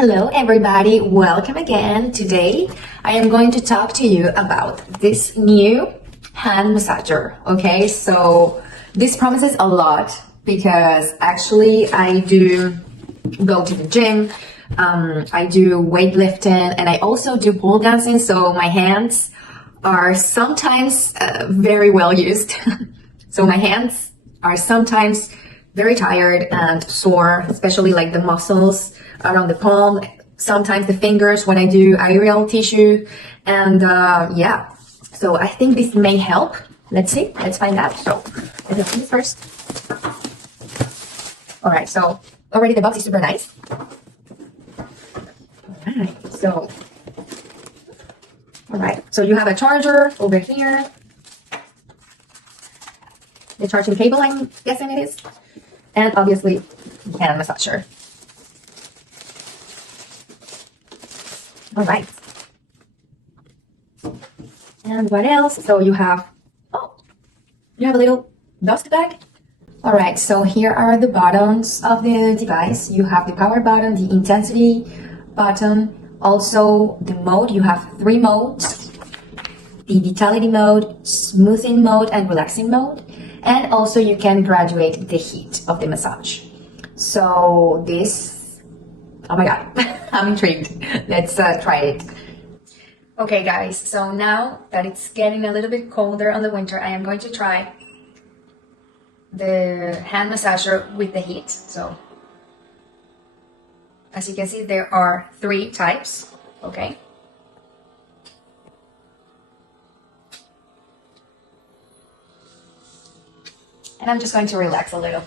Hello everybody, welcome again. Today I am going to talk to you about this new hand massager. Okay, so this promises a lot because actually I do go to the gym, I do weightlifting, and I also do pole dancing, so my hands are sometimes very well used. So my hands are sometimes very tired and sore, especially like the muscles around the palm, sometimes the fingers when I do aerial tissue. And yeah, so I think this may help. Let's see, let's find out. So let's open this first. All right, so already the box is super nice. All right, so you have a charger over here. The charging cable, I'm guessing it is. And obviously, hand massager. All right. And what else? So you have a little dust bag. All right, so here are the buttons of the device. You have the power button, the intensity button, also the mode. You have 3 modes: the vitality mode, smoothing mode, and relaxing mode. And also you can graduate the heat of the massage. So this, oh my God, I'm intrigued. Let's try it. Okay guys, so now that it's getting a little bit colder on the winter, I am going to try the hand massager with the heat. So as you can see, there are 3 types, okay? And I'm just going to relax a little.